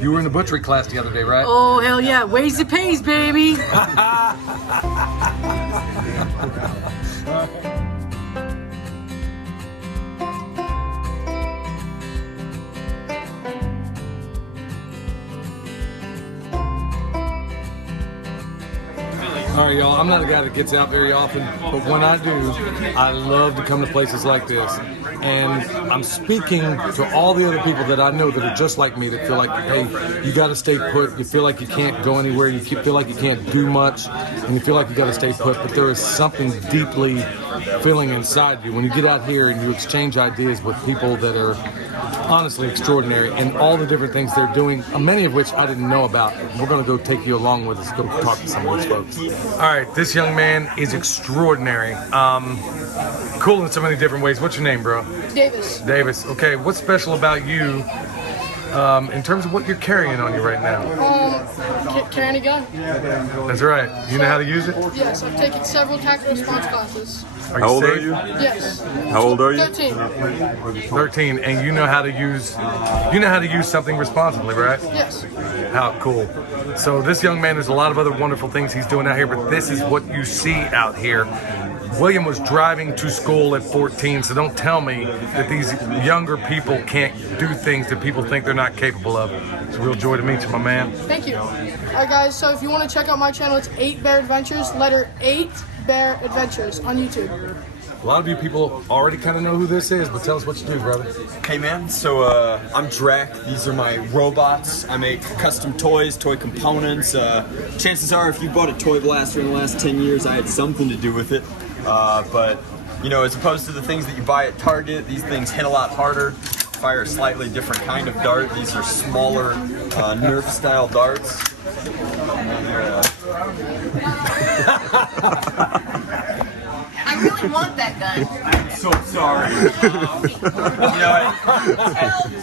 You were in the butchery class the other day, right? Oh, hell yeah. Ways it pays, baby. All right, y'all, I'm not a guy that gets out very often, but when I do, I love to come to places like this. And I'm speaking to all the other people that I know that are just like me, that feel like, hey, you got to stay put. You feel like you can't go anywhere. You feel like you can't do much, and you feel like you got to stay put. But there is something deeply feeling inside you when you get out here and you exchange ideas with people that are honestly extraordinary, and all the different things they're doing, many of which I didn't know about. We're going to go take you along with us, go talk to some of these folks. All right, this young man is extraordinary. Cool in so many different ways. What's your name, bro? Davis. Davis. Okay, what's special about you in terms of what you're carrying on you right now? Carrying a gun. That's right. You know how to use it? Yes, I've taken several tactical response classes. How old are you? Yes. How old are you? 13. 13, and you know how to use something responsibly, right? Yes. How cool. So this young man, there's a lot of other wonderful things he's doing out here, but this is what you see out here. William was driving to school at 14, so don't tell me that these younger people can't do things that people think they're not capable of. It's a real joy to meet you, my man. Thank you. All right, guys, so if you want to check out my channel, it's 8 Bear Adventures, letter 8 Bear Adventures on YouTube. A lot of you people already kind of know who this is, but tell us what you do, brother. Hey man, so I'm Drac. These are my robots. I make custom toys, toy components. Chances are if you bought a toy blaster in the last 10 years, I had something to do with it. But, you know, as opposed to the things that you buy at Target, these things hit a lot harder, fire a slightly different kind of dart. These are smaller Nerf-style darts. I really want that gun. I'm so sorry. You know,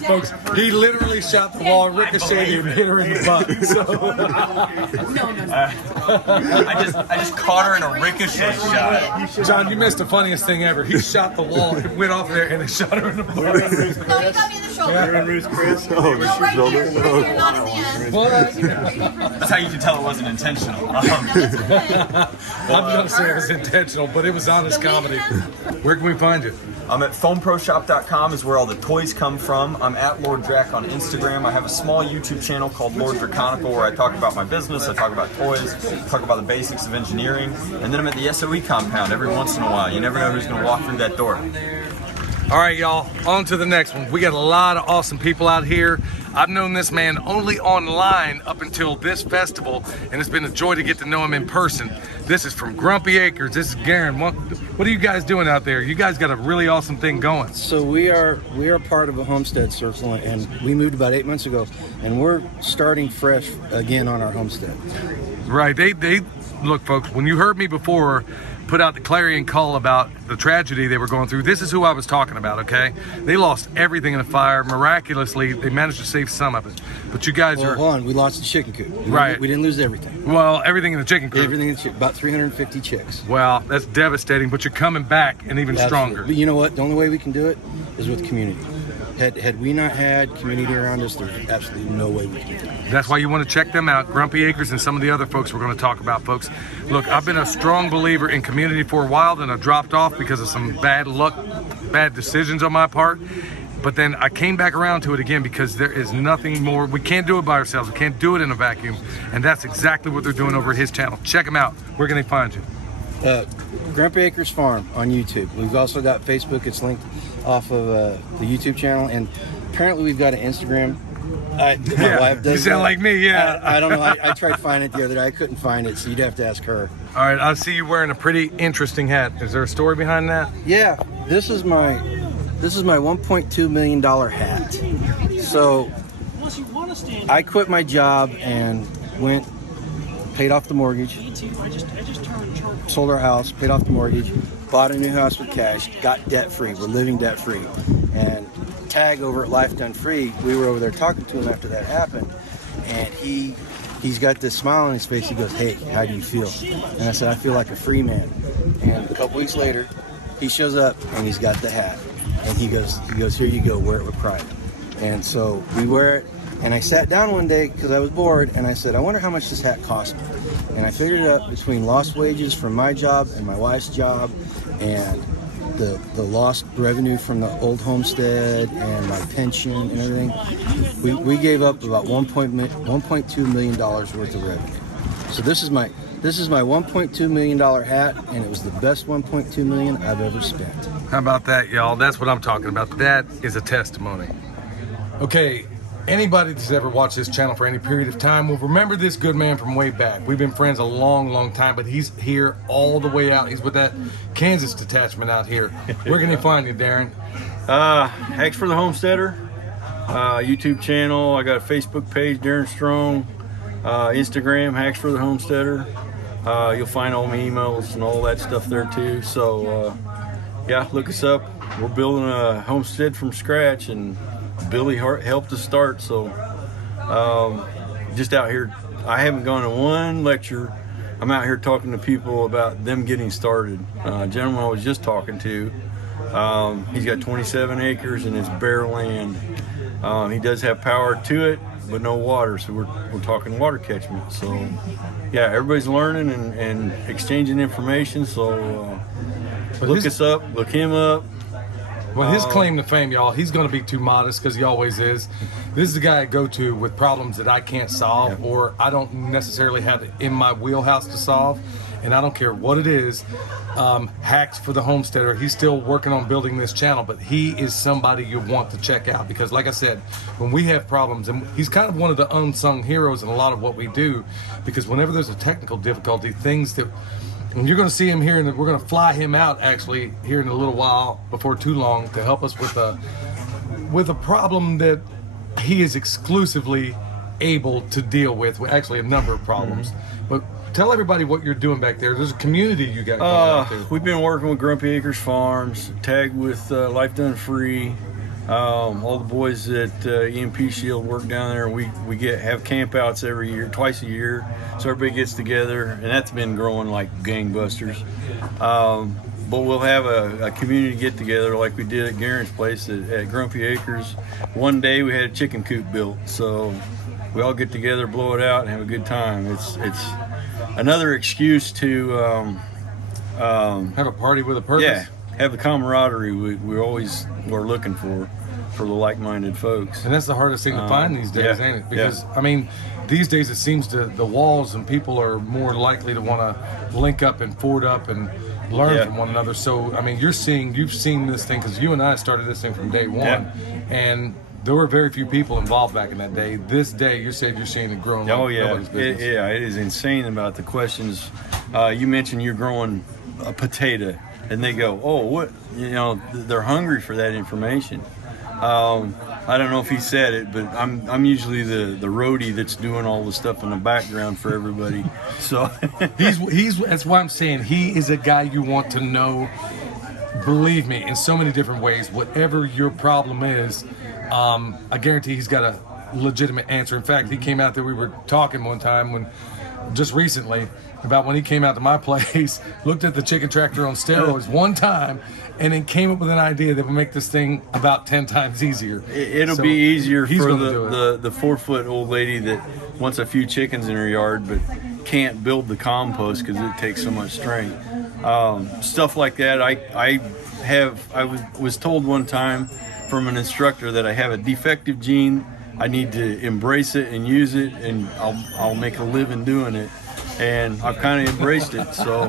Folks, he literally shot the wall, ricocheted, and hit her in the butt. So. I just caught her in a ricochet shot. John, you missed the funniest thing ever. He shot the wall, it went off there, and it shot her in the butt. No, you got me in the shoulder. Chris? No, right here, right here, not at the end. That's how you can tell it wasn't intentional. I'm gonna say it was intentional, but it was honest comedy. Where can we find you? I'm at foamproshop.com is where all the toys come from. I'm at Lord Drac on Instagram. I have a small YouTube channel called Lord Draconical where I talk about my business, I talk about toys, talk about the basics of engineering, and then I'm at the SOE compound every once in a while. You never know who's going to walk through that door. All right, y'all, on to the next one. We got a lot of awesome people out here. I've known this man only online up until this festival, and it's been a joy to get to know him in person. This is from Grumpy Acres. This is Garen. What are you guys doing out there? You guys got a really awesome thing going. So we are part of a homestead circle, and we moved about 8 months ago, and we're starting fresh again on our homestead. Right, they look, folks, when you heard me before put out the clarion call about the tragedy they were going through, this is who I was talking about, okay? They lost everything in the fire. Miraculously, they managed to save some of it. But you guys are... Hold on, we lost the chicken coop. Right. We didn't lose everything. Well, everything in the chicken coop. Everything in the chicken, about 350 chicks. Well, that's devastating, but you're coming back and even stronger. But you know what? The only way we can do it is with community. Had we not had community around us, there's absolutely no way we can do it. That's why you want to check them out, Grumpy Acres and some of the other folks we're going to talk about, folks. Look, I've been a strong believer in community for a while, then I dropped off because of some bad luck, bad decisions on my part. But then I came back around to it again because there is nothing more. We can't do it by ourselves. We can't do it in a vacuum. And that's exactly what they're doing over at his channel. Check them out. Where can they find you? Grumpy Acres Farm on YouTube. We've also got Facebook. It's linked off of the YouTube channel, and apparently we've got an Instagram. My wife does. You sound like me, yeah. I don't know. I tried to find it the other day. I couldn't find it, so you'd have to ask her. All right, I see you wearing a pretty interesting hat. Is there a story behind that? Yeah, this is my $1.2 million hat. So I quit my job and paid off the mortgage, sold our house, paid off the mortgage, bought a new house with cash, got debt free. We're living debt free. And Tag over at Life Done Free, we were over there talking to him after that happened, and he's got this smile on his face. He goes, "Hey, how do you feel?" And I said, "I feel like a free man." And a couple weeks later, he shows up and he's got the hat, and he goes, "Here you go, wear it with pride." And so we wear it. And I sat down one day because I was bored, and I said, I wonder how much this hat cost me. And I figured it out between lost wages from my job and my wife's job, and the lost revenue from the old homestead and my pension and everything. We gave up about $1.2 million worth of revenue. So this is my $1.2 million hat, and it was the best $1.2 million I've ever spent. How about that, y'all? That's what I'm talking about. That is a testimony. Okay, anybody that's ever watched this channel for any period of time will remember this good man from way back. We've been friends a long, long time, but he's here all the way out. He's with that Kansas detachment out here. Where can he find you, Darren? Hacks for the Homesteader, YouTube channel. I got a Facebook page, Darren Strong. Instagram, Hacks for the Homesteader. You'll find all my emails and all that stuff there too. So yeah, look us up. We're building a homestead from scratch, and Billy helped us start. So just out here, I haven't gone to one lecture. I'm out here talking to people about them getting started. A gentleman I was just talking to, he's got 27 acres and it's bare land. He does have power to it, but no water, so we're talking water catchment. So yeah, everybody's learning and exchanging information. So look us up, look him up. Well, his claim to fame, y'all, he's going to be too modest because he always is. This is the guy I go to with problems that I can't solve or I don't necessarily have it in my wheelhouse to solve. And I don't care what it is. Hacks for the Homesteader. He's still working on building this channel, but he is somebody you want to check out because, like I said, when we have problems, and he's kind of one of the unsung heroes in a lot of what we do, because whenever there's a technical difficulty, things that, and you're going to see him here, and we're going to fly him out actually here in a little while, before too long, to help us with a problem that he is exclusively able to deal with. Actually, a number of problems, but. Tell everybody what you're doing back there. There's a community you got going out there. We've been working with Grumpy Acres Farms, tagged with Life Done Free. All the boys at EMP Shield work down there. We have campouts every year, twice a year, so everybody gets together, and that's been growing like gangbusters. But we'll have a community get together like we did at Garen's place at Grumpy Acres. One day we had a chicken coop built, so we all get together, blow it out, and have a good time. It's another excuse to have a party with a purpose. Yeah, have the camaraderie we always were looking for the like-minded folks. And that's the hardest thing to find these days, ain't it? Because I mean, these days it seems the walls and people are more likely to want to link up and ford up and learn from one another. So I mean, you've seen this thing because you and I started this thing from day one, and there were very few people involved back in that day. This day, you said you're seeing it growing. Oh yeah, nobody's business. It is insane about the questions. You mentioned you're growing a potato, and they go, "Oh, what?" You know, they're hungry for that information. I don't know if he said it, but I'm usually the roadie that's doing all the stuff in the background for everybody. So he's that's why I'm saying he is a guy you want to know. Believe me, in so many different ways, whatever your problem is, I guarantee he's got a legitimate answer. In fact, he came out there, we were talking one time just recently about when he came out to my place, looked at the chicken tractor on steroids one time, and then came up with an idea that would make this thing about 10 times easier. It'll be easier for the 4-foot old lady that wants a few chickens in her yard but can't build the compost because it takes so much strength. Stuff like that. I was told one time from an instructor that I have a defective gene. I need to embrace it and use it, and I'll make a living doing it. And I've kind of embraced it, so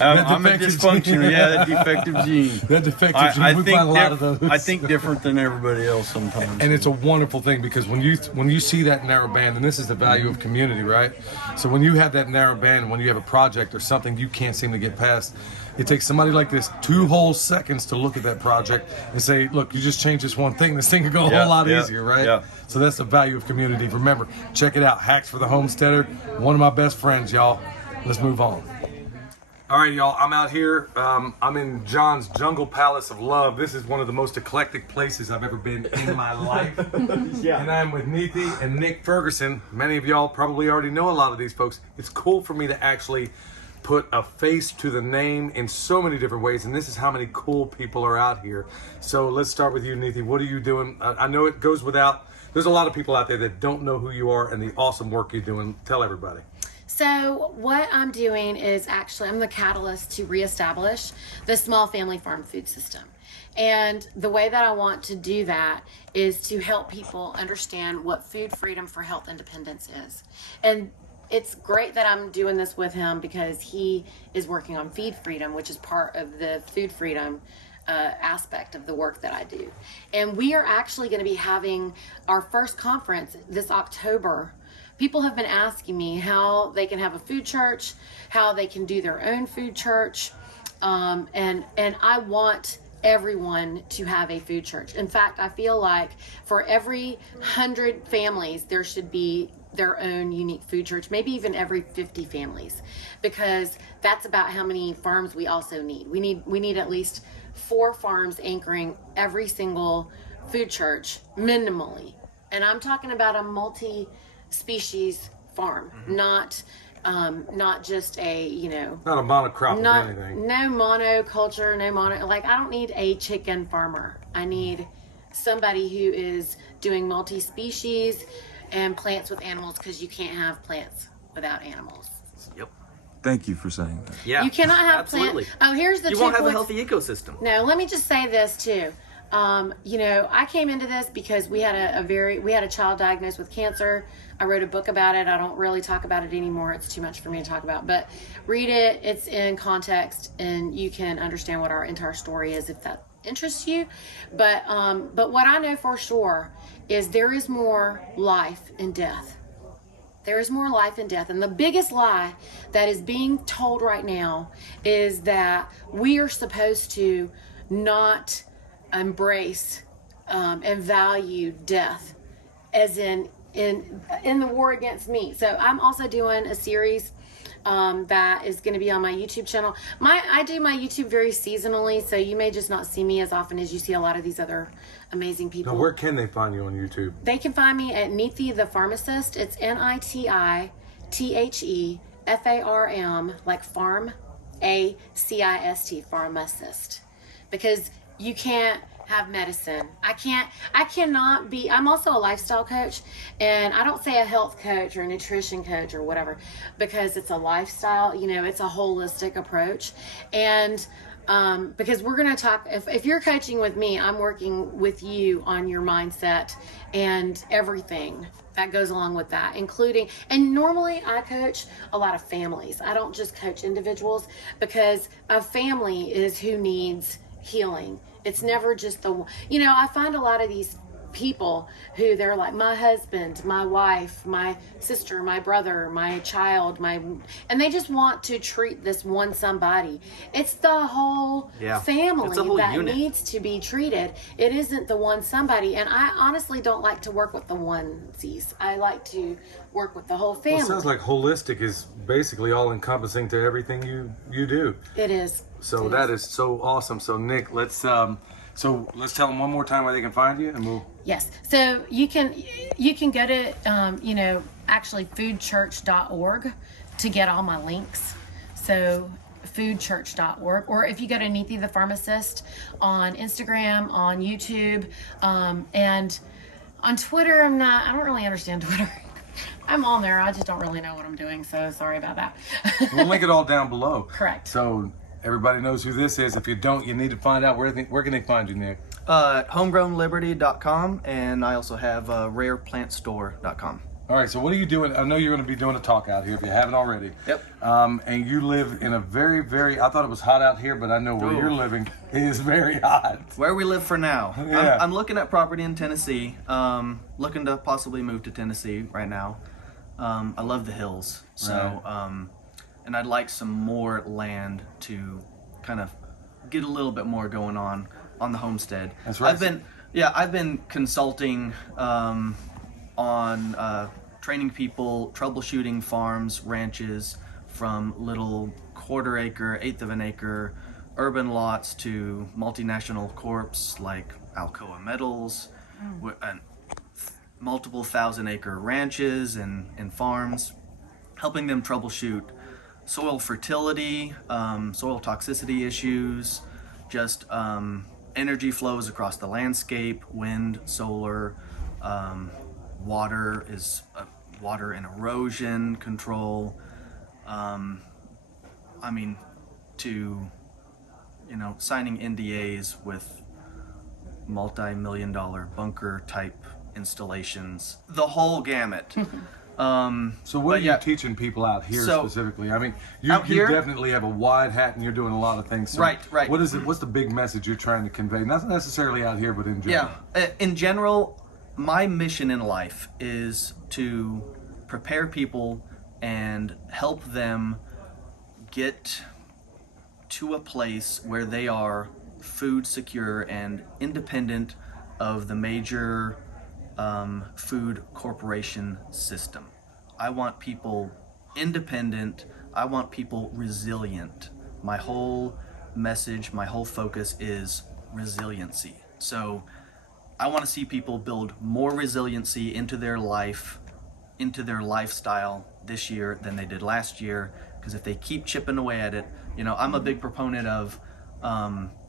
I'm a dysfunctional. Yeah, that defective gene. That defective gene. We find a lot of those. I think different than everybody else sometimes. And it's a wonderful thing because when you see that narrow band, and this is the value of community, right? So when you have that narrow band, when you have a project or something you can't seem to get past, it takes somebody like this 2 whole seconds to look at that project and say, look, you just change this one thing, this thing could go a whole lot easier, right? Yeah. So that's the value of community. Remember, check it out, Hacks for the Homesteader. One of my best friends, y'all. Let's move on. All right, y'all, I'm out here. I'm in John's Jungle Palace of Love. This is one of the most eclectic places I've ever been in my life. And I'm with Niti and Nick Ferguson. Many of y'all probably already know a lot of these folks. It's cool for me to actually put a face to the name in so many different ways, and this is how many cool people are out here. So let's start with you, Niti. What are you doing? I know it goes without there's a lot of people out there that don't know who you are and the awesome work you're doing. Tell everybody. So what I'm doing is actually I'm the catalyst to reestablish the small family farm food system. And the way that I want to do that is to help people understand what food freedom for health independence is. And it's great that I'm doing this with him because he is working on feed freedom, which is part of the food freedom aspect of the work that I do. And we are actually going to be having our first conference this October. People have been asking me how they can have a food church, how they can do their own food church, and I want everyone to have a food church. In fact, I feel like for every 100 families, there should be their own unique food church, maybe even every 50 families, because that's about how many farms we also need. We need at least 4 farms anchoring every single food church minimally. And I'm talking about a multi-species farm, not just a, Not a monocrop of anything. no monoculture, like I don't need a chicken farmer. I need somebody who is doing multi-species and plants with animals, because you can't have plants without animals. Yep. Thank you for saying that. Yeah. You cannot have absolutely. plants. Oh, here's the You tip won't have a with- healthy ecosystem. No, let me just say this too. I came into this because we had a child diagnosed with cancer. I wrote a book about it. I don't really talk about it anymore. It's too much for me to talk about, but read it. It's in context and you can understand what our entire story is if that interests you. But what I know for sure is there is more life in death. There is more life in death. And the biggest lie that is being told right now is that we are supposed to not embrace and value death as in the war against meat. So I'm also doing a series that is going to be on my YouTube channel. I do my YouTube very seasonally, so you may just not see me as often as you see a lot of these other amazing people. Now, where can they find you on YouTube? They can find me at Niti the Farmacist. It's NITITHEFARM, like farm, ACIST, pharmacist. Because you can't have medicine. I cannot be, I'm also a lifestyle coach, and I don't say a health coach or a nutrition coach or whatever, because it's a lifestyle, it's a holistic approach. And because we're going to talk, if you're coaching with me, I'm working with you on your mindset and everything that goes along with that, including, and normally I coach a lot of families. I don't just coach individuals, because a family is who needs healing. It's never just I find a lot of these people who they're like, my husband, my wife, my sister, my brother, my child, and they just want to treat this one somebody. It's the whole family it's a whole that unit. needs to be treated. It isn't the one somebody. And I honestly don't like to work with the onesies. I like to work with the whole family. Well, it sounds like holistic is basically all encompassing to everything you do. It is. So that is so awesome. So Nick, let's tell them one more time where they can find you, and we'll. Yes. So you can go to actually foodchurch.org to get all my links. So foodchurch.org, or if you go to Niti the Farmacist on Instagram, on YouTube, and on Twitter, I don't really understand Twitter. I'm on there. I just don't really know what I'm doing. So sorry about that. We'll link it all down below. Correct. So everybody knows who this is. If you don't, you need to find out where can they find you, Nick? Homegrownliberty.com, and I also have rareplantstore.com. All right, so what are you doing? I know you're going to be doing a talk out here if you haven't already. Yep. And you live in a very, very, I thought it was hot out here, but I know where you're living is very hot. Where we live for now. Yeah. I'm looking at property in Tennessee, looking to possibly move to Tennessee right now. I love the hills, so and I'd like some more land to kind of get a little bit more going on the homestead. That's right. I've been consulting on training people, troubleshooting farms, ranches, from little quarter acre, eighth of an acre urban lots to multinational corps like Alcoa Metals, and multiple 1,000-acre ranches and farms, helping them troubleshoot soil fertility, soil toxicity issues, just energy flows across the landscape, wind, solar, water and erosion control. I mean, to, you know, signing NDAs with multi-million-dollar bunker type installations, the whole gamut. So what are you teaching people out here specifically? I mean, you definitely have a wide hat and you're doing a lot of things. So right. What is it? What's the big message you're trying to convey? Not necessarily out here, but in general. Yeah, in general, my mission in life is to prepare people and help them get to a place where they are food secure and independent of the major food corporation system. I want people independent. I want people resilient. My whole message, my whole focus is resiliency. So I want to see people build more resiliency into their life, into their lifestyle this year than they did last year. Because if they keep chipping away at it, you know, I'm a big proponent of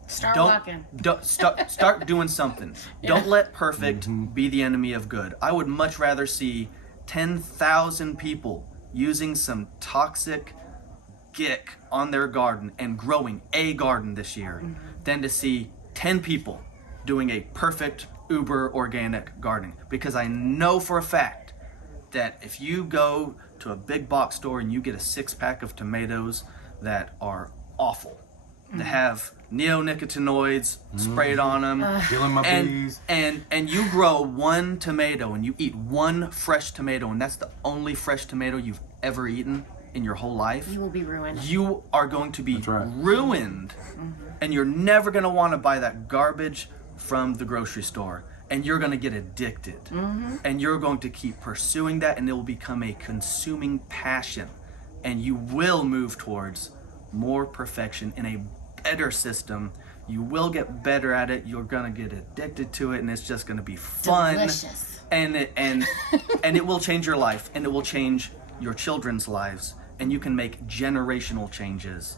Start walking. Start doing something. Yeah. Don't let perfect be the enemy of good. I would much rather see 10,000 people using some toxic gick on their garden and growing a garden this year than to see 10 people doing a perfect uber organic gardening. Because I know for a fact that if you go to a big box store and you get a 6-pack of tomatoes that are awful, that have neonicotinoids sprayed on them, killing my bees, and you grow one tomato and you eat one fresh tomato, and that's the only fresh tomato you've ever eaten in your whole life, you will be ruined. You are going to be ruined, and you're never going to want to buy that garbage from the grocery store, and you're going to get addicted, and you're going to keep pursuing that, and it will become a consuming passion, and you will move towards more perfection in a better system. You will get better at it. You're gonna get addicted to it, and it's just gonna be fun. Delicious. And it will change your life, and it will change your children's lives, and you can make generational changes.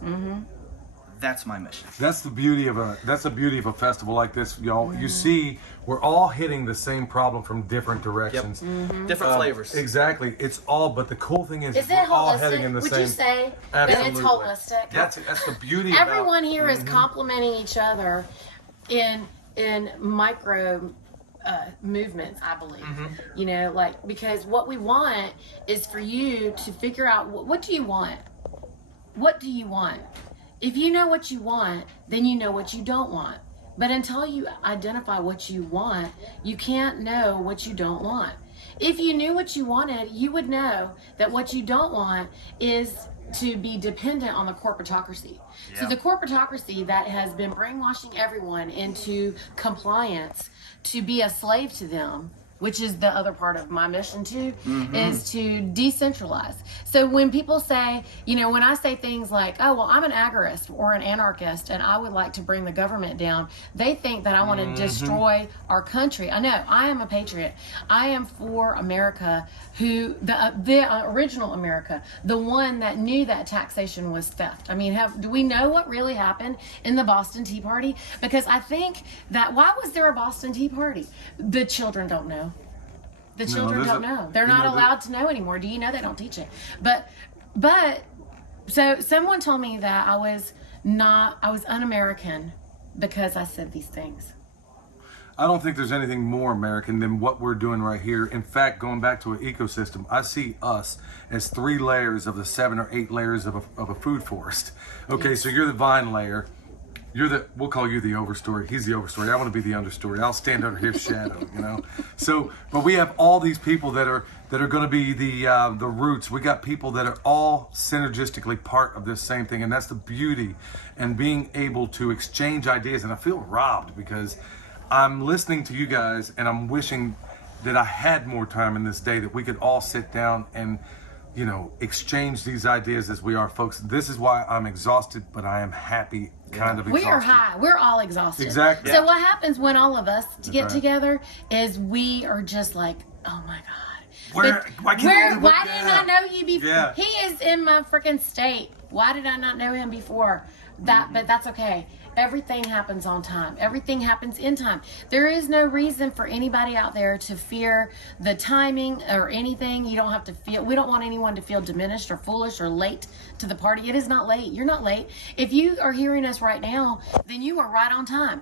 That's my mission. That's the beauty of a festival like this, y'all. You see, we're all hitting the same problem from different directions. Different flavors. Exactly. It's all, but the cool thing is it we're all holistic? heading in the Would same. you say that it's holistic? That's the beauty. Everyone here is complementing each other in micro movements, I believe. You know, like, because what we want is for you to figure out what do you want? What do you want? If you know what you want, then you know what you don't want. But until you identify what you want, you can't know what you don't want. If you knew what you wanted, you would know that what you don't want is to be dependent on the corporatocracy. Yeah. So the corporatocracy that has been brainwashing everyone into compliance to be a slave to them, which is the other part of my mission too, is to decentralize. So when people say, you know, when I say things like, oh, well, I'm an agorist or an anarchist and I would like to bring the government down, they think that I want to destroy our country. I know, I am a patriot. I am for America, the original America, the one that knew that taxation was theft. I mean, do we know what really happened in the Boston Tea Party? Because I think that, why was there a Boston Tea Party? The children don't know. The children don't know. They're not allowed to know anymore. Do you know they don't teach it? But so someone told me that I was un-American because I said these things. I don't think there's anything more American than what we're doing right here. In fact, going back to an ecosystem, I see us as 3 layers of the 7 or 8 layers of a food forest. Okay, so you're the vine layer. We'll call you the overstory. He's the overstory. I want to be the understory. I'll stand under his shadow, you know? So, but we have all these people that are going to be the roots. We got people that are all synergistically part of this same thing, and that's the beauty and being able to exchange ideas. And I feel robbed because I'm listening to you guys and I'm wishing that I had more time in this day that we could all sit down and, you know, exchange these ideas as we are, folks. This is why I'm exhausted, but I am happy, kind of exhausted. We are high. We're all exhausted. Exactly. So what happens when all of us get together is we are just like, oh my God. Why didn't I know you before? Yeah. He is in my freaking state. Why did I not know him before? But that's okay. Everything happens on time. Everything happens in time. There is no reason for anybody out there to fear the timing or anything. You don't have to feel, we don't want anyone to feel diminished or foolish or late to the party. It is not late. You're not late. If you are hearing us right now, then you are right on time.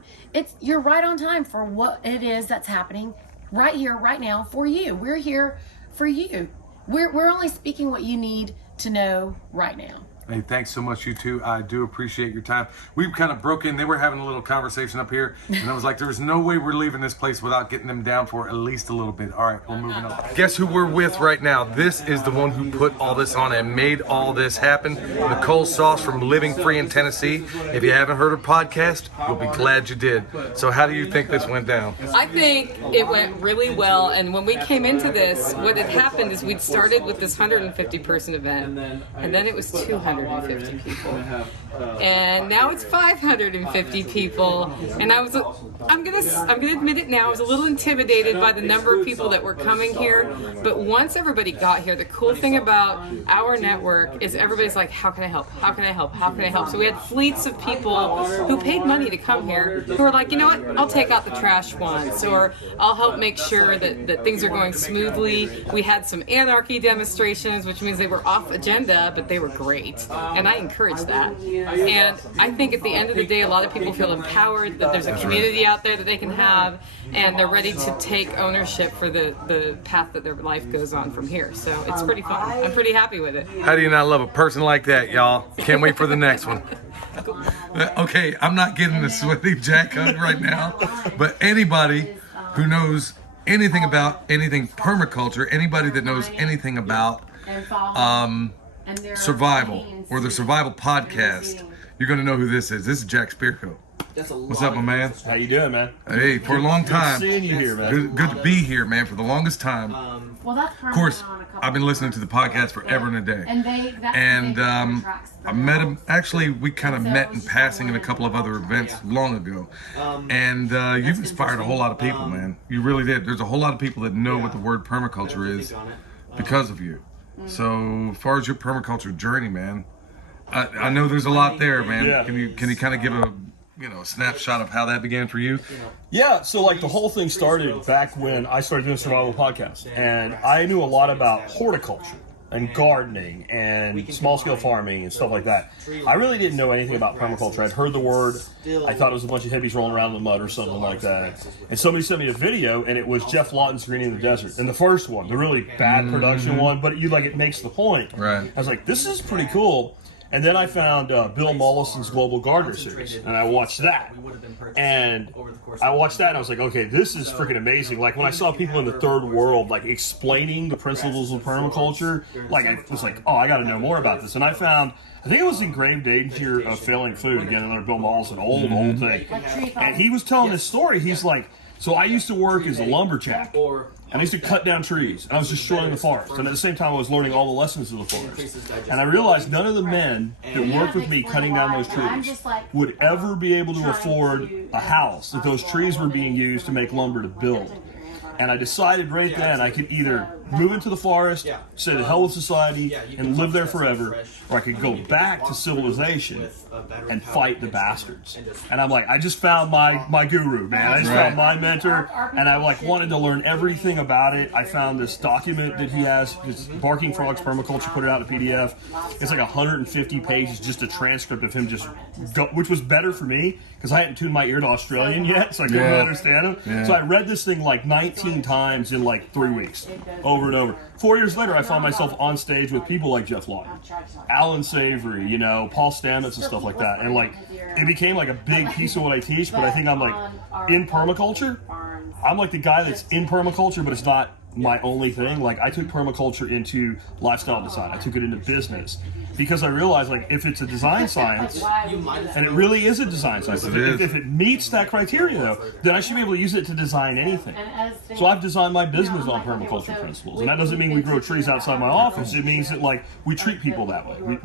You're right on time for what it is that's happening right here, right now for you. We're here for you. We're only speaking what you need to know right now. Hey, thanks so much, you two. I do appreciate your time. We kind of broke in. They were having a little conversation up here, and I was like, there's no way we're leaving this place without getting them down for at least a little bit. All right, we're moving on. Guess who we're with right now? This is the one who put all this on and made all this happen. Nicole Sauce from Living Free in Tennessee. If you haven't heard her podcast, you'll be glad you did. So how do you think this went down? I think it went really well, and when we came into this, what had happened is we'd started with this 150 person event, and then it was 250 people, and now it's 550 people. And I'm gonna admit it now, I was a little intimidated by the number of people that were coming here. But once everybody got here, the cool thing about our network is everybody's like, how can I help? How can I help? How can I help? So we had fleets of people who paid money to come here who were like, you know what? I'll take out the trash once, or I'll help make sure that things are going smoothly. We had some anarchy demonstrations, which means they were off agenda, but they were great. And I encourage that. And I think at the end of the day, a lot of people feel empowered, that there's a community out there that they can have, and they're ready to take ownership for the path that their life goes on from here. So it's pretty fun. I'm pretty happy with it. How do you not love a person like that, y'all? Can't wait for the next one. Okay, I'm not getting the sweaty Jack hug right now, but anybody who knows anything about anything permaculture, anybody that knows anything about survival or the survival podcast, you're going to know who this is. This is Jack Spirko. What's up, my man? How you doing, man? Hey, for a long time. Good seeing you here, man. Good to be here, man, for the longest time. Of course, I've been listening to the podcast forever and a day. And I met him. Actually, we kind of met in passing in a couple of other events long ago. And you've inspired a whole lot of people, man. You really did. There's a whole lot of people that know what the word permaculture is because of you. So, as far as your permaculture journey, man, I know there's a lot there, man. Yeah. Can you kind of give a snapshot of how that began for you? Yeah, so like the whole thing started back when I started doing survival podcasts, and I knew a lot about horticulture and gardening and small-scale farming and stuff like that. I really didn't know anything about permaculture. I'd heard the word. I thought it was a bunch of hippies rolling around in the mud or something like that. And somebody sent me a video, and it was Jeff Lawton's Greening the Desert. And the first one, the really bad production one, but it makes the point. Right. I was like, this is pretty cool. And then I found Bill Mollison's Global Gardener series, and I watched that. And I watched that, and I was like, okay, this is freaking amazing. Like, when I saw people in the third world, like, explaining the principles of permaculture, like, I was like, oh, I got to know more about this. And I found, I think it was Engraved Danger of Failing Food, again, another Bill Mollison, old thing. And he was telling this story. He's like, so I used to work as a lumberjack, and I used to cut down trees, and I was destroying the forest. And at the same time, I was learning all the lessons of the forest. And I realized none of the men that worked with me cutting down those trees would ever be able to afford a house that those trees were being used to make lumber to build. And I decided right then I could either move into the forest, say to hell with society, and live there forever, or I could go back to civilization and fight the bastards. And I'm like, I just found my guru, man. I just found my mentor, and I wanted to learn everything about it. I found this document that he has, his Barking Frogs Permaculture, put it out in a PDF. It's like 150 pages, just a transcript of him which was better for me, because I hadn't tuned my ear to Australian yet, so I couldn't understand him. Yeah. So I read this thing like 19 times in like 3 weeks, over and over. 4 years later, I found myself on stage with people like Jeff Lawton, Alan Savory, Paul Stamets and stuff like that. And it became like a big piece of what I teach, but I think I'm like, in permaculture, I'm like the guy that's in permaculture, but it's not my only thing. Like, I took permaculture into lifestyle design. I took it into business, because I realized, like, if it's a design science, and it really is a design science, if it meets that criteria, though, then I should be able to use it to design anything. So I've designed my business on permaculture principles, and that doesn't mean we grow trees outside my office. It means that, like, we treat people that way.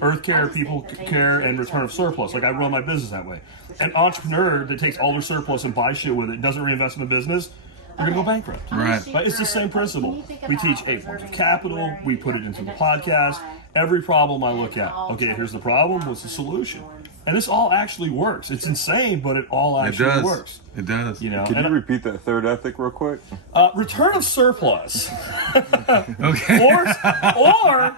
Earth care, people care, and return of surplus. Like, I run my business that way. An entrepreneur that takes all their surplus and buys shit with it, doesn't reinvest in the business, we're going to go bankrupt. Right. But it's the same principle. We teach 8 forms of capital. We put it into the podcast. Every problem I look at, okay, here's the problem. What's the solution? And this all actually works. It's insane, but it all actually works. It does. You know. Can you repeat that third ethic real quick? Return of surplus. Okay. or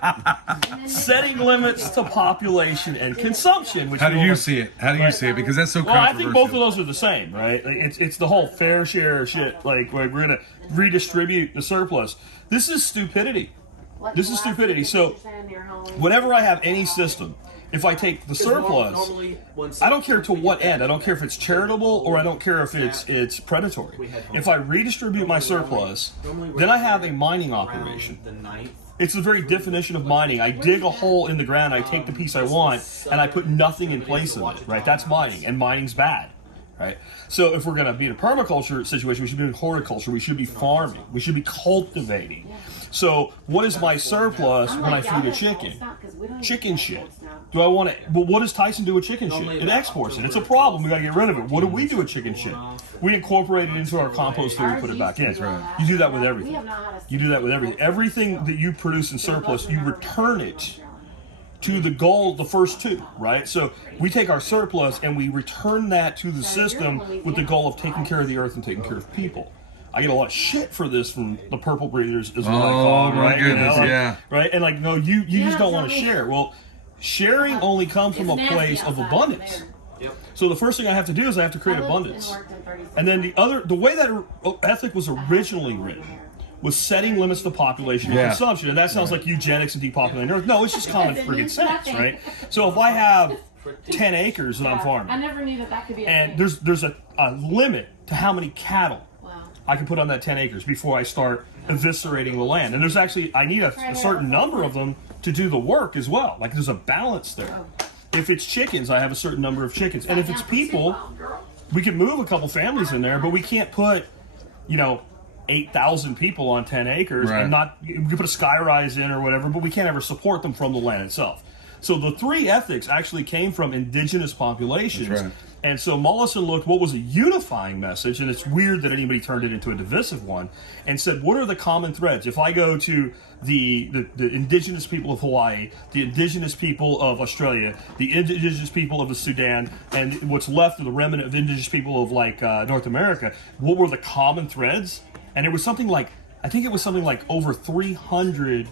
setting limits to population and consumption. Which How do you see it? How do you see it? Because that's so well, I controversial. think both of those are the same, right? Like, it's the whole fair share shit. Like we're gonna redistribute the surplus. This is stupidity. This is stupidity. So whenever I have any system, if I take the surplus, I don't care to what end. I don't care if it's charitable or I don't care if it's predatory. If I redistribute my surplus, then I have a mining operation. It's the very definition of mining. I dig a hole in the ground, I take the piece I want, and I put nothing in place of it, right? That's mining, and mining's bad, right? So if we're going to be in a permaculture situation, we should be in horticulture, we should be farming, we should be cultivating. So what is my surplus when I feed a chicken? Chicken shit. Do I want to? Well, what does Tyson do with chicken shit? It exports it. It's a problem. We got to get rid of it. What do we do with chicken shit? We incorporate it into our compost and we put it back in. You do that with everything. You do that with everything. Everything that you produce in surplus, you return it to the goal, the first two, right? So we take our surplus and we return that to the system with the goal of taking care of the earth and taking care of people. I get a lot of shit for this from the purple breeders, is what I call them, right? Goodness, yeah. Right? And like, no, you just don't want to share. Well, sharing only comes from a place of abundance. So the first thing I have to do is I have to create abundance. And then the way that ethic was originally written was setting limits to population and consumption. And that sounds like eugenics and depopulating Earth. No, it's just common friggin' sense, right? So if I have 10 acres that I'm farming, I never knew that could be and there's a limit to how many cattle I can put on that 10 acres before I start eviscerating the land. And there's actually, I need a certain number of them to do the work as well. Like there's a balance there. If it's chickens, I have a certain number of chickens. And if it's people, we can move a couple families in there, but we can't put, 8,000 people on 10 acres and we can put a skyrise in or whatever, but we can't ever support them from the land itself. So the three ethics actually came from indigenous populations. That's right. And so Mollison looked what was a unifying message, and it's weird that anybody turned it into a divisive one, and said, what are the common threads? If I go to the indigenous people of Hawaii, the indigenous people of Australia, the indigenous people of the Sudan, and what's left of the remnant of indigenous people of North America, what were the common threads? And it was something like, I think it was something like over 300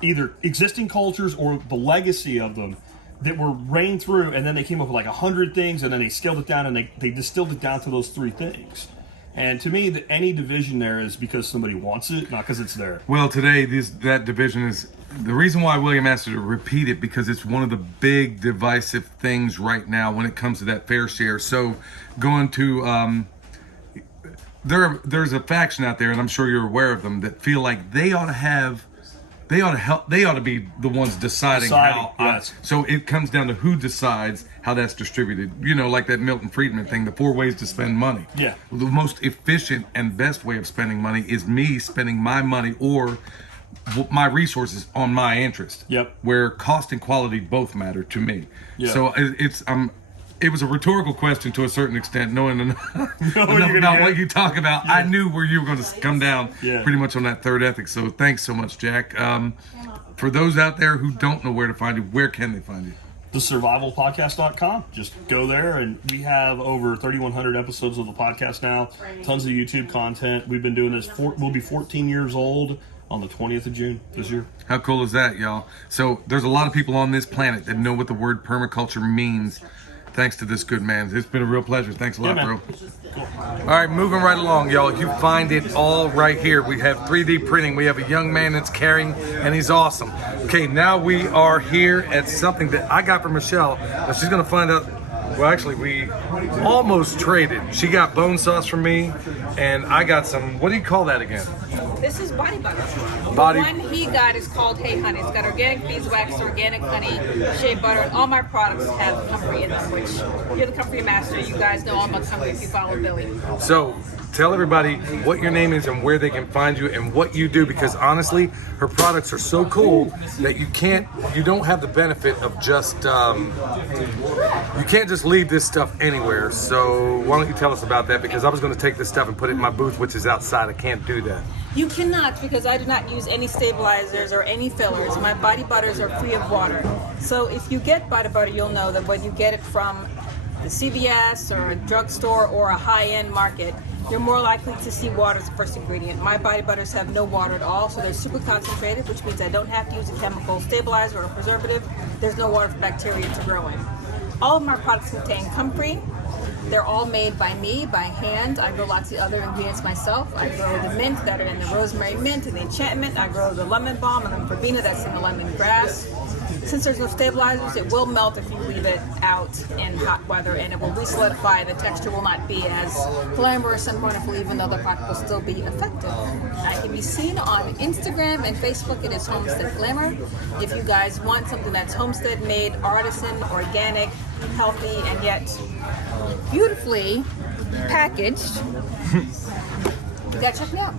either existing cultures or the legacy of them that were rained through, and then they came up with like 100 things, and then they scaled it down, and they distilled it down to those three things. And to me, any division there is because somebody wants it, not because it's there. Well, today that division is the reason why William asked you to repeat it, because it's one of the big divisive things right now when it comes to that fair share. So going to there's a faction out there, and I'm sure you're aware of them, that feel like they ought to be the ones deciding how. Yes. So it comes down to who decides how that's distributed. Like that Milton Friedman thing, the 4 ways to spend money. Yeah. The most efficient and best way of spending money is me spending my money or my resources on my interest. Yep. Where cost and quality both matter to me. Yeah. So it was a rhetorical question to a certain extent, knowing enough about what you talk about. Yeah. I knew where you were going to come down pretty much on that third ethic. So thanks so much, Jack. For those out there who don't know where to find you, where can they find you? thesurvivalpodcast.com. Just go there, and we have over 3,100 episodes of the podcast now. Tons of YouTube content. We've been doing this. We'll be 14 years old on the 20th of June this year. How cool is that, y'all? So there's a lot of people on this planet that know what the word permaculture means. Thanks to this good man. It's been a real pleasure. Thanks a lot, bro. Cool. All right, moving right along, y'all. You find it all right here. We have 3D printing. We have a young man that's carrying, and he's awesome. Okay, now we are here at something that I got from Michelle. Now she's going to find out. Well, actually, we almost traded. She got bone sauce from me, and I got some, what do you call that again? This is body butter. Body- The one he got is called Hey Honey. It's got organic beeswax, organic honey, shea butter, and all my products have comfrey in them, which you're the comfrey master. You guys know all about comfrey if you follow Billy. So, tell everybody what your name is and where they can find you and what you do, because honestly, her products are so cool that you don't have the benefit of just, you can't just leave this stuff anywhere. So why don't you tell us about that? Because I was going to take this stuff and put it in my booth, which is outside. I can't do that. You cannot, because I do not use any stabilizers or any fillers. My body butters are free of water. So if you get body butter, you'll know that when you get it from the CVS or a drugstore or a high-end market, you're more likely to see water as the first ingredient. My body butters have no water at all, so they're super concentrated, which means I don't have to use a chemical stabilizer or preservative. There's no water for bacteria to grow in. All of my products contain comfrey. They're all made by me, by hand. I grow lots of other ingredients myself. I grow the mint that are in the rosemary mint and the enchantment. I grow the lemon balm and the verbena that's in the lemongrass. Since there's no stabilizers, it will melt if you leave it out in hot weather, and it will re-solidify. The texture will not be as glamorous and wonderful, even though the product will still be effective. I can be seen on Instagram and Facebook. It is Homestead Glamour. If you guys want something that's homestead made, artisan, organic, healthy, and yet beautifully packaged, you gotta check me out.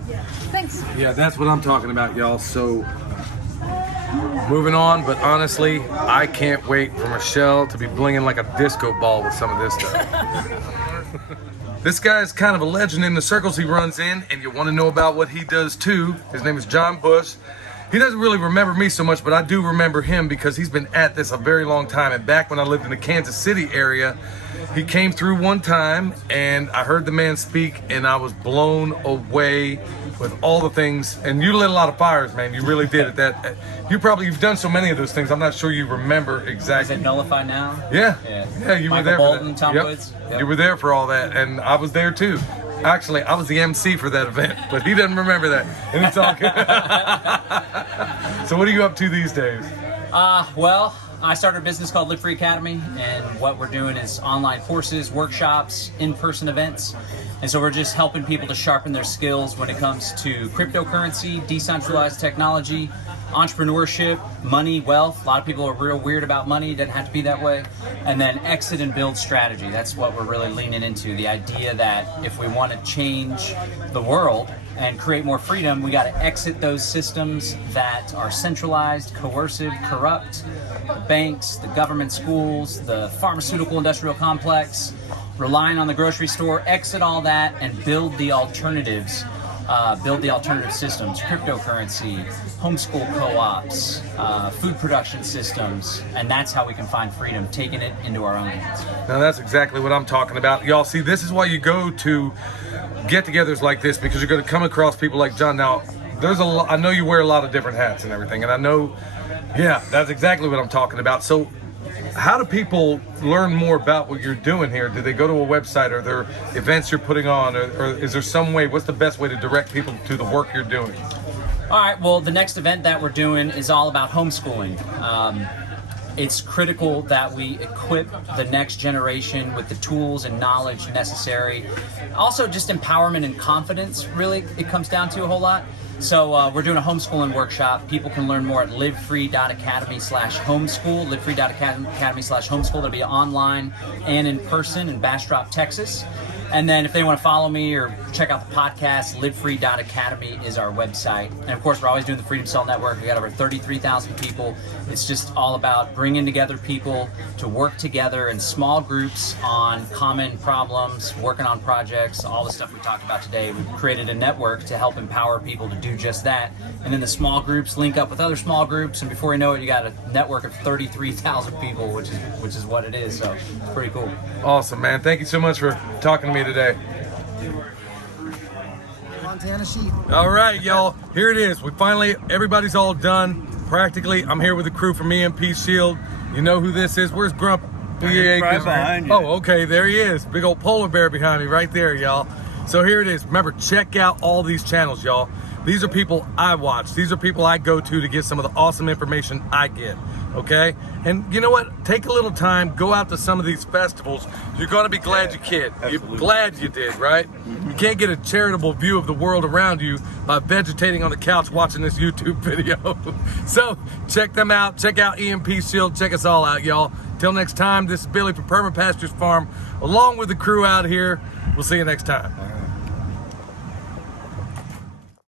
Thanks. Yeah, that's what I'm talking about, y'all. So moving on, but honestly, I can't wait for Michelle to be blinging like a disco ball with some of this stuff. This guy is kind of a legend in the circles he runs in, and you want to know about what he does too. His name is John Bush. He doesn't really remember me so much, but I do remember him because he's been at this a very long time. And back when I lived in the Kansas City area, he came through one time and I heard the man speak and I was blown away with all the things. And you lit a lot of fires, man. You really did at that. You've done so many of those things. I'm not sure you remember exactly. Is it Nullify Now? Yeah. You Michael were there Bolton, for that. Tom Woods. Yep. You were there for all that, and I was there too. Actually, I was the MC for that event, but he doesn't remember that. And it's all good. So what are you up to these days? Well, I started a business called Live Free Academy, and what we're doing is online courses, workshops, in-person events. And so we're just helping people to sharpen their skills when it comes to cryptocurrency, decentralized technology, entrepreneurship, money, wealth. A lot of people are real weird about money. It doesn't have to be that way. And then exit and build strategy. That's what we're really leaning into. The idea that if we want to change the world and create more freedom, we got to exit those systems that are centralized, coercive, corrupt. The banks, the government schools, the pharmaceutical industrial complex, relying on the grocery store, exit all that and build the alternatives. Build the alternative systems, cryptocurrency, homeschool co-ops, food production systems, and that's how we can find freedom, taking it into our own hands. Now that's exactly what I'm talking about. Y'all see, this is why you go to get-togethers like this, because you're going to come across people like John. Now, I know you wear a lot of different hats and everything, and I know, yeah, that's exactly what I'm talking about. So how do people learn more about what you're doing here? Do they go to a website? Are there events you're putting on? Or is there some way, what's the best way to direct people to the work you're doing? All right, well, the next event that we're doing is all about homeschooling. It's critical that we equip the next generation with the tools and knowledge necessary. Also, just empowerment and confidence, really, it comes down to a whole lot. So we're doing a homeschooling workshop. People can learn more at livefree.academy/homeschool, livefree.academy/homeschool. That'll be online and in person in Bastrop, Texas. And then if they want to follow me or check out the podcast, livefree.academy is our website. And of course, we're always doing the Freedom Cell Network. We got over 33,000 people. It's just all about bringing together people to work together in small groups on common problems, working on projects, all the stuff we talked about today. We've created a network to help empower people to do just that. And then the small groups link up with other small groups, and before you know it, you got a network of 33,000 people, which is what it is. So it's pretty cool. Awesome, man. Thank you so much for talking to me today. Montana sheep. All right, y'all. Here it is. Everybody's all done. Practically, I'm here with the crew from EMP Shield. You know who this is. Where's Grump? Right behind you. Oh, okay. There he is. Big old polar bear behind me right there, y'all. So here it is. Remember, check out all these channels, y'all. These are people I watch. These are people I go to get some of the awesome information I get. Okay? And you know what? Take a little time, go out to some of these festivals. You're going to be glad you did. You're glad you did, right? You can't get a charitable view of the world around you by vegetating on the couch watching this YouTube video. So check them out. Check out EMP Shield. Check us all out, y'all. Till next time, this is Billy from Perma Pastures Farm, along with the crew out here. We'll see you next time.